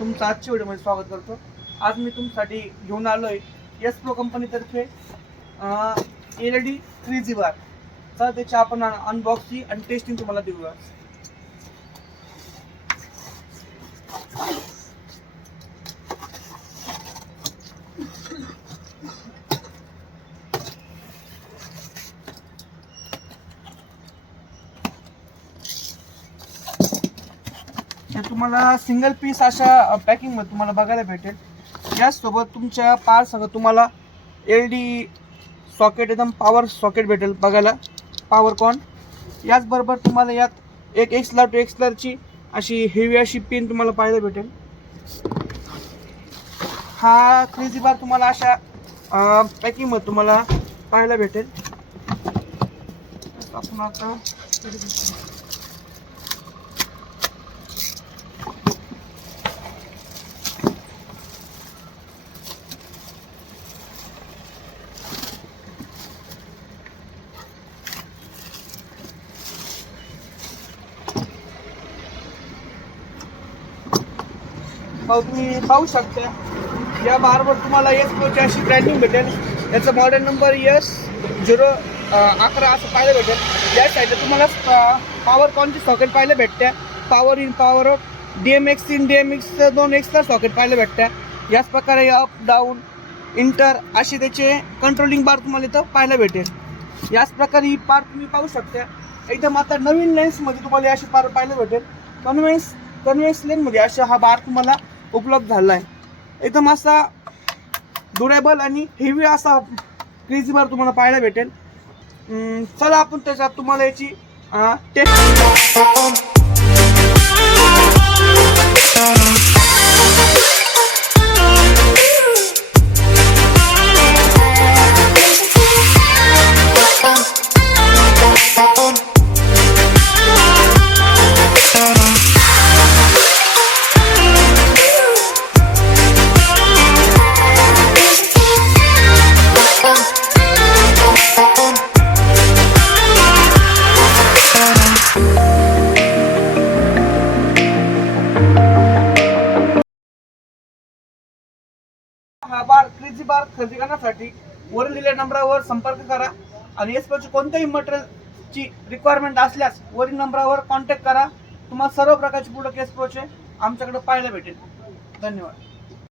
तुमचं आजच्या व्हिडिओमध्ये स्वागत करतो। आज मी तुमच्यासाठी घेऊन आलोय एस प्रो कंपनीतर्फे LED 3G बार। तर त्याची आपण अनबॉक्सिंग आणि टेस्टिंग तुम्हाला देऊया। तुम्हाला सिंगल पीस अशा पॅकिंग मध्ये तुम्हाला बघायला भेटेल। यासोबत तुमच्या पार सगळं तुम्हाला LED सॉकेट एकदम पॉवर सॉकेट भेटेल बघायला, पॉवर कॉन। याचबरोबर तुम्हाला यात एक एक्सलर टू एक्सलरची अशी हेवी अशी पिन तुम्हाला पाहायला भेटेल। हा 3G बार तुम्हाला अशा पॅकिंग मध्ये तुम्हाला पाहायला भेटेल। आपण आता तुम्ही पाहू शकता, या बारवर तुम्हाला एस प्रोची अशी ब्रँडिंग भेटेल। याचा मॉडेल नंबर S011 असं पाहायला भेटेल। या साईडला तुम्हाला पॉवर कॉनची सॉकेट पाहायला भेटते, power in power off DMX in DMX 2 एक्सला सॉकेट पाहायला भेटते। याच प्रकारे अप डाऊन इंटर अशी त्याचे कंट्रोलिंग बार तुम्हाला इथं पाहायला भेटेल। याच प्रकारे ही पार तुम्ही पाहू शकता। एकदम आता नवीन लेन्समध्ये तुम्हाला अशी पार पाहायला भेटेल। कन्व्हेन्स लेन्समध्ये अशा हा बार तुम्हाला उपलब्ध झाला आहे। एकदम असा ड्युरेबल आणि हेवी असा 3G बार तुम्हाला पाहायला भेटेल। चला आपण त्याच्यात तुम्हाला याची टेस्ट हा बार 3G बार खरेदी करण्यासाठी वरील दिलेल्या नंबरावर संपर्क करा आणि एस प्रोची कोणत्याही मटेरियलची रिक्वायरमेंट असल्यास वरील नंबरावर कॉन्टॅक्ट करा। तुम्हाला सर्व प्रकारचे प्रोडक्ट एस प्रोचे आमच्याकडे पाहायला भेटेल। धन्यवाद।